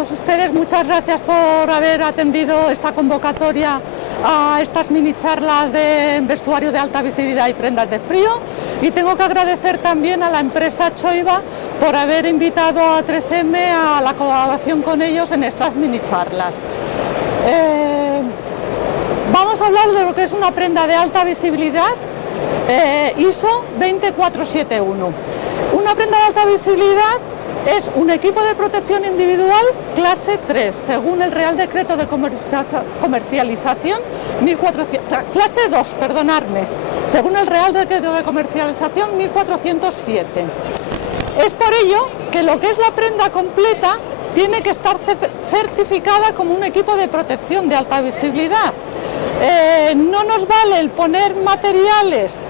todos ustedes. Muchas gracias por haber atendido esta convocatoria a estas mini charlas de vestuario de alta visibilidad y prendas de frío. Y tengo que agradecer también a la empresa Choiva por haber invitado a 3M a la colaboración con ellos en estas mini charlas. Vamos a hablar de lo que es una prenda de alta visibilidad ISO 20471. Una prenda de alta visibilidad es un equipo de protección individual clase 3, según el Real Decreto de Comercialización 1400, clase 2, perdonadme, según el Real Decreto de Comercialización 1407. Es por ello que lo que es la prenda completa tiene que estar certificada como un equipo de protección de alta visibilidad. No nos vale el poner materiales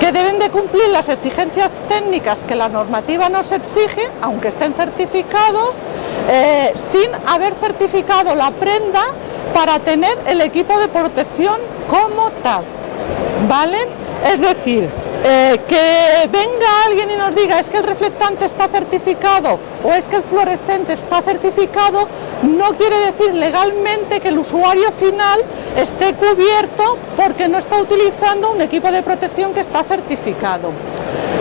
que deben de cumplir las exigencias técnicas que la normativa nos exige, aunque estén certificados, sin haber certificado la prenda para tener el equipo de protección como tal, ¿vale? Es decir, que venga alguien y nos diga es que el reflectante está certificado o es que el fluorescente está certificado, no quiere decir legalmente que el usuario final esté cubierto porque no está utilizando un equipo de protección que está certificado.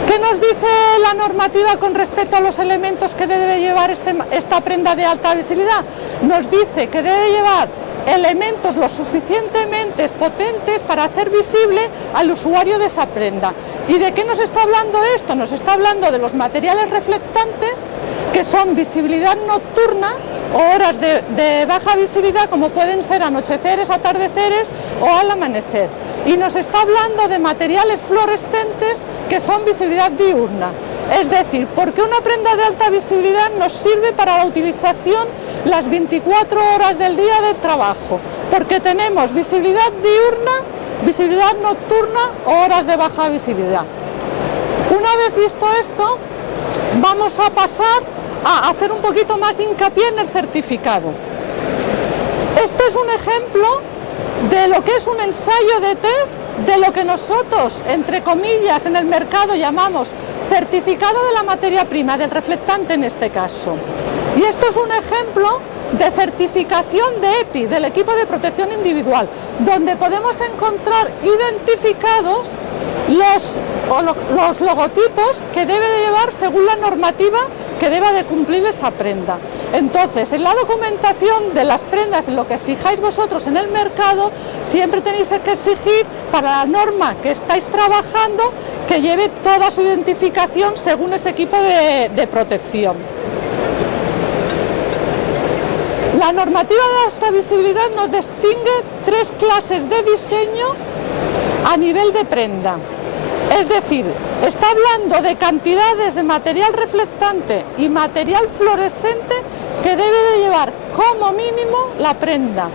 ¿Qué nos dice la normativa con respecto a los elementos que debe llevar esta prenda de alta visibilidad? Nos dice que debe llevar elementos lo suficientemente potentes para hacer visible al usuario de esa prenda. ¿Y de qué nos está hablando esto? Nos está hablando de los materiales reflectantes, que son visibilidad nocturna o horas de baja visibilidad, como pueden ser anocheceres, atardeceres o al amanecer. Y nos está hablando de materiales fluorescentes, que son visibilidad diurna. Es decir, porque una prenda de alta visibilidad nos sirve para la utilización las 24 horas del día del trabajo, porque tenemos visibilidad diurna, visibilidad nocturna o horas de baja visibilidad. Una vez visto esto, vamos a pasar a hacer un poquito más hincapié en el certificado. Esto es un ejemplo de lo que es un ensayo de test de lo que nosotros, entre comillas, en el mercado llamamos certificado de la materia prima, del reflectante en este caso. Y esto es un ejemplo de certificación de EPI, del equipo de protección individual, donde podemos encontrar identificados los logotipos que debe de llevar según la normativa que deba de cumplir esa prenda. Entonces, en la documentación de las prendas, en lo que exijáis vosotros en el mercado, siempre tenéis que exigir para la norma que estáis trabajando que lleve toda su identificación según ese equipo de protección. La normativa de alta visibilidad nos distingue tres clases de diseño a nivel de prenda. Es decir, está hablando de cantidades de material reflectante y material fluorescente que debe de llevar como mínimo la prenda.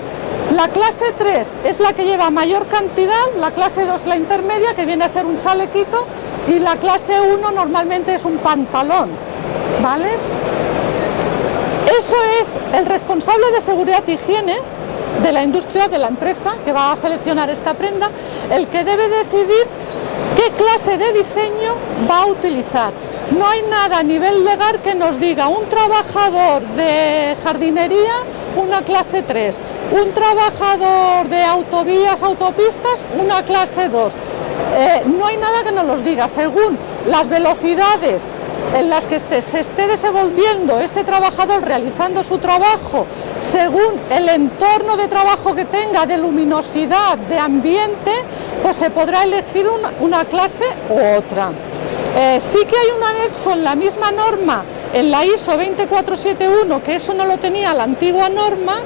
La clase 3 es la que lleva mayor cantidad, la clase 2 la intermedia, que viene a ser un chalequito, y la clase 1 normalmente es un pantalón, ¿vale? Eso es el responsable de seguridad e higiene de la industria, de la empresa que va a seleccionar esta prenda, el que debe decidir qué clase de diseño va a utilizar. No hay nada a nivel legal que nos diga un trabajador de jardinería, una clase 3, un trabajador de autovías, autopistas, una clase 2. No hay nada que nos los diga. Según las velocidades en las que se esté desenvolviendo ese trabajador realizando su trabajo, según el entorno de trabajo que tenga, de luminosidad, de ambiente, pues se podrá elegir una clase u otra. Sí que hay un anexo en la misma norma, en la ISO 20471, que eso no lo tenía la antigua norma,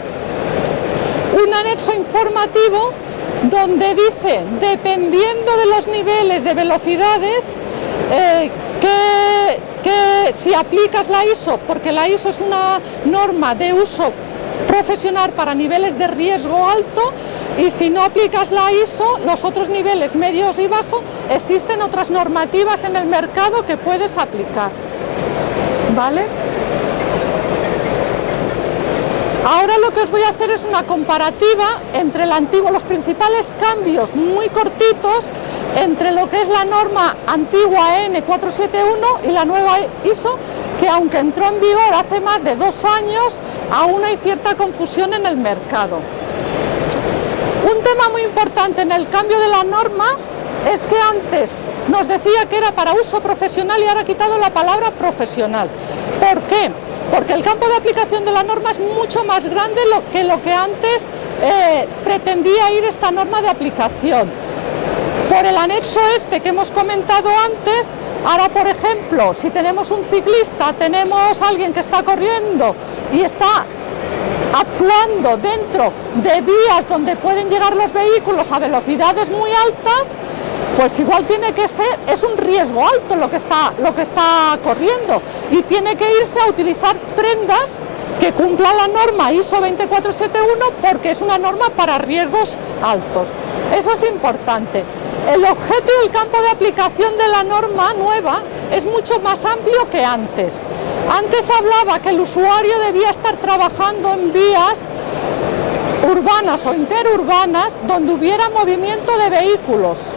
un anexo informativo donde dice, dependiendo de los niveles de velocidades, que si aplicas la ISO, porque la ISO es una norma de uso profesional para niveles de riesgo alto, y si no aplicas la ISO, los otros niveles medios y bajos, existen otras normativas en el mercado que puedes aplicar, ¿vale? Ahora lo que os voy a hacer es una comparativa entre el antiguo, los principales cambios muy cortitos entre lo que es la norma antigua EN 471 y la nueva ISO que aunque entró en vigor hace más de 2 años, aún hay cierta confusión en el mercado. Un tema muy importante en el cambio de la norma es que antes nos decía que era para uso profesional y ahora ha quitado la palabra profesional. ¿Por qué? Porque el campo de aplicación de la norma es mucho más grande que lo que antes pretendía ir esta norma de aplicación. Por el anexo este que hemos comentado antes, ahora por ejemplo, si tenemos un ciclista, tenemos alguien que está corriendo y está actuando dentro de vías donde pueden llegar los vehículos a velocidades muy altas, pues igual tiene que ser, es un riesgo alto lo que está corriendo y tiene que irse a utilizar prendas que cumplan la norma ISO 20471 porque es una norma para riesgos altos. Eso es importante. El objeto y el campo de aplicación de la norma nueva es mucho más amplio que antes. Antes hablaba que el usuario debía estar trabajando en vías urbanas o interurbanas donde hubiera movimiento de vehículos.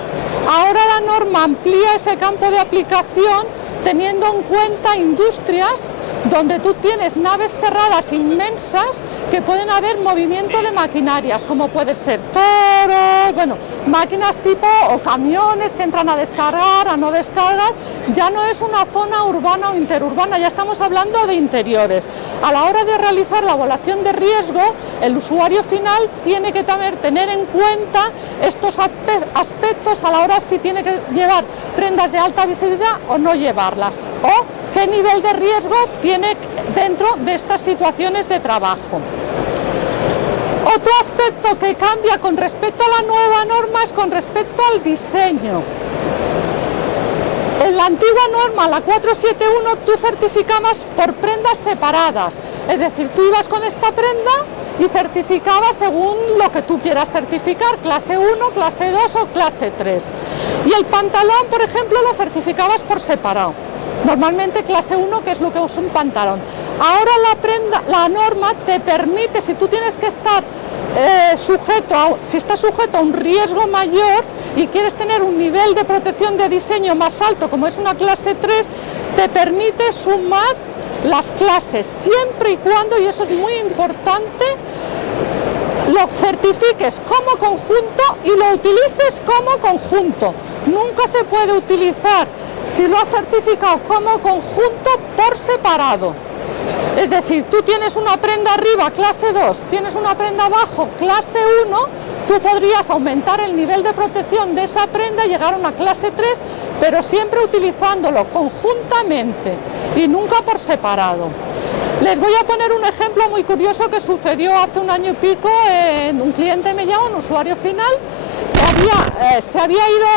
Ahora la norma amplía ese campo de aplicación teniendo en cuenta industrias donde tú tienes naves cerradas inmensas que pueden haber movimiento de maquinarias, como puede ser toros, bueno, máquinas tipo o camiones que entran a descargar, a no descargar. Ya no es una zona urbana o interurbana, ya estamos hablando de interiores. A la hora de realizar la evaluación de riesgo, el usuario final tiene que también tener en cuenta estos aspectos a la hora si tiene que llevar prendas de alta visibilidad o no llevarlas, o qué nivel de riesgo tiene dentro de estas situaciones de trabajo. Otro aspecto que cambia con respecto a la nueva norma es con respecto al diseño. En la antigua norma, la 471, tú certificabas por prendas separadas, es decir, tú ibas con esta prenda y certificabas según lo que tú quieras certificar, clase 1, clase 2 o clase 3. Y el pantalón, por ejemplo, lo certificabas por separado. Normalmente clase 1, que es lo que es un pantalón. Ahora la norma te permite, si tú tienes que estar si estás sujeto a un riesgo mayor y quieres tener un nivel de protección de diseño más alto, como es una clase 3, te permite sumar las clases, siempre y cuando, y eso es muy importante, lo certifiques como conjunto y lo utilices como conjunto. Nunca se puede utilizar, si lo has certificado como conjunto, por separado. Es decir, tú tienes una prenda arriba, clase 2, tienes una prenda abajo, clase 1, tú podrías aumentar el nivel de protección de esa prenda y llegar a una clase 3, pero siempre utilizándolo conjuntamente y nunca por separado. Les voy a poner un ejemplo muy curioso que sucedió hace 1 año y pico. Un cliente me llamó, un usuario final, que se había ido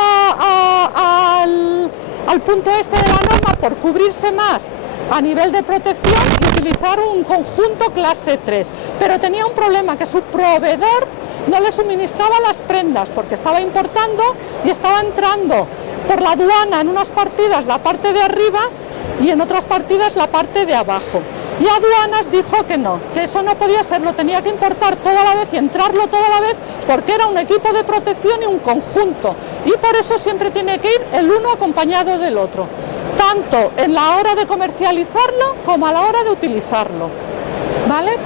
al punto este de la norma por cubrirse más a nivel de protección y utilizar un conjunto clase 3, pero tenía un problema, que su proveedor no le suministraba las prendas porque estaba importando y estaba entrando por la aduana en unas partidas la parte de arriba y en otras partidas la parte de abajo. Y aduanas dijo que no, que eso no podía ser, lo tenía que importar toda la vez y entrarlo toda la vez porque era un equipo de protección y un conjunto, y por eso siempre tiene que ir el uno acompañado del otro, tanto en la hora de comercializarlo como a la hora de utilizarlo, ¿vale?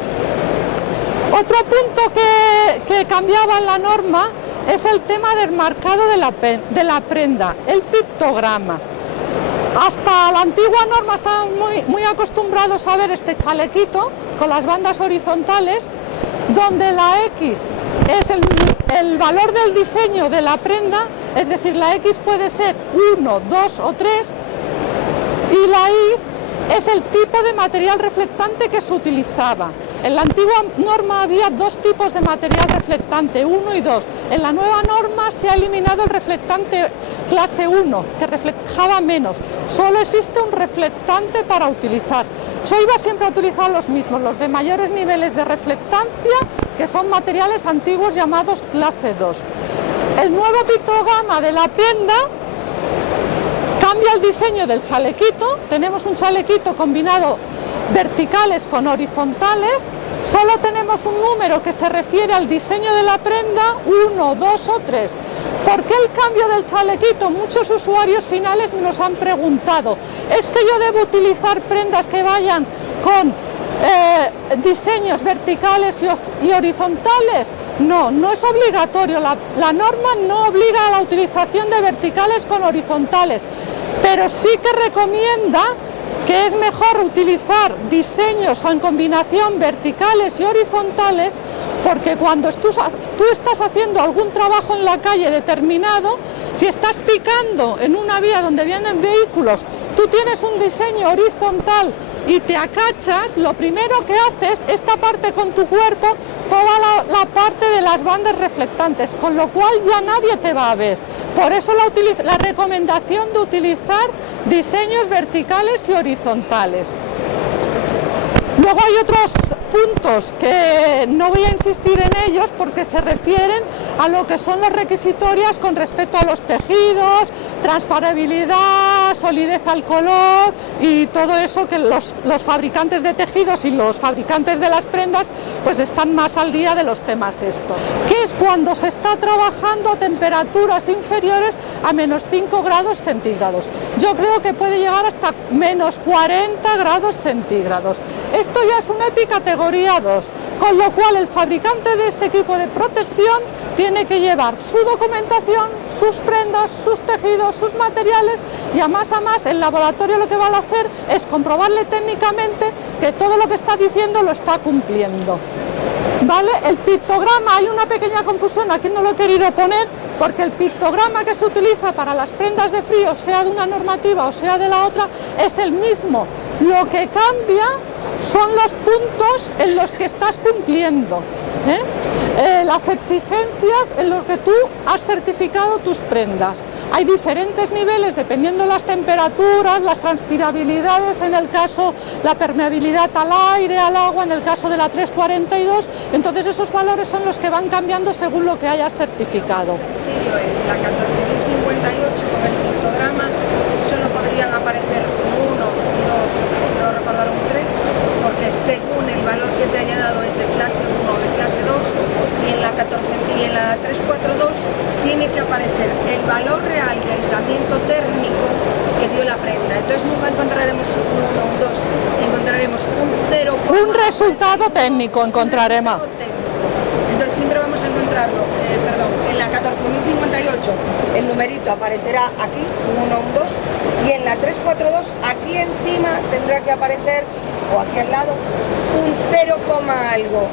Otro punto que cambiaba en la norma es el tema del marcado de la prenda, el pictograma. Hasta la antigua norma estaban muy acostumbrados a ver este chalequito con las bandas horizontales, donde la X es el valor del diseño de la prenda, es decir, la X puede ser 1, 2 o 3, y la Y es el tipo de material reflectante que se utilizaba. En la antigua norma había 2 tipos de material reflectante, 1 y 2. En la nueva norma se ha eliminado el reflectante clase 1, que reflejaba menos. Solo existe un reflectante para utilizar. Yo iba siempre a utilizar los mismos, los de mayores niveles de reflectancia, que son materiales antiguos llamados clase 2. El nuevo pictograma de la prenda cambia el diseño del chalequito. Tenemos un chalequito combinado verticales con horizontales. Solo tenemos un número que se refiere al diseño de la prenda, 1, 2 o 3. ¿Por qué el cambio del chalequito? Muchos usuarios finales me nos han preguntado, ¿es que yo debo utilizar prendas que vayan con diseños verticales y horizontales? No, no es obligatorio, la norma no obliga a la utilización de verticales con horizontales, pero sí que recomienda que es mejor utilizar diseños en combinación verticales y horizontales, porque cuando tú estás haciendo algún trabajo en la calle determinado, si estás picando en una vía donde vienen vehículos, tú tienes un diseño horizontal y te acachas, lo primero que haces es taparte con tu cuerpo toda la parte de las bandas reflectantes, con lo cual ya nadie te va a ver. Por eso la recomendación de utilizar diseños verticales y horizontales. Luego hay otros puntos que no voy a insistir en ellos porque se refieren a lo que son las requisitorias con respecto a los tejidos, transparabilidad, solidez al color y todo eso que los fabricantes de tejidos y los fabricantes de las prendas pues están más al día de los temas estos. Que es cuando se está trabajando a temperaturas inferiores a menos 5 grados centígrados. Yo creo que puede llegar hasta menos 40 grados centígrados. Esto ya es un EPI categoría 2, con lo cual el fabricante de este equipo de protección tiene que llevar su documentación, sus prendas, sus tejidos, sus materiales y a más el laboratorio lo que va a hacer es comprobarle técnicamente que todo lo que está diciendo lo está cumpliendo. ¿Vale? El pictograma, hay una pequeña confusión, aquí no lo he querido poner, porque el pictograma que se utiliza para las prendas de frío, sea de una normativa o sea de la otra, es el mismo. Lo que cambia son los puntos en los que estás cumpliendo, las exigencias en los que tú has certificado tus prendas. Hay diferentes niveles dependiendo de las temperaturas, las transpirabilidades, en el caso la permeabilidad al aire, al agua, en el caso de la 342, entonces esos valores son los que van cambiando según lo que hayas certificado. Lo más sencillo es la 14.058 con el pictograma, solo podrían aparecer un 1, un 2, no recordar un 3, porque según el valor que te haya dado es de clase 1 o de clase 2, y en la 342 tiene que aparecer el valor real de aislamiento térmico que dio la prenda. Entonces nunca encontraremos un 1 o un 2, encontraremos un 0. Un resultado técnico encontraremos. Entonces siempre vamos a encontrarlo, en la 14.058 el numerito aparecerá aquí, un 1 o un 2, y en la 342 aquí encima tendrá que aparecer, o aquí al lado, un 0, algo,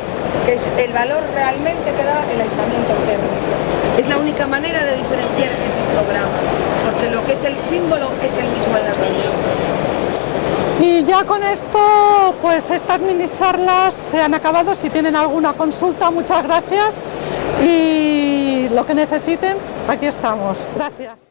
que es el valor realmente que da el aislamiento térmico. Es la única manera de diferenciar ese pictograma, porque lo que es el símbolo es el mismo en las dos. Y ya con esto, pues estas mini charlas se han acabado. Si tienen alguna consulta, muchas gracias y lo que necesiten, aquí estamos. Gracias.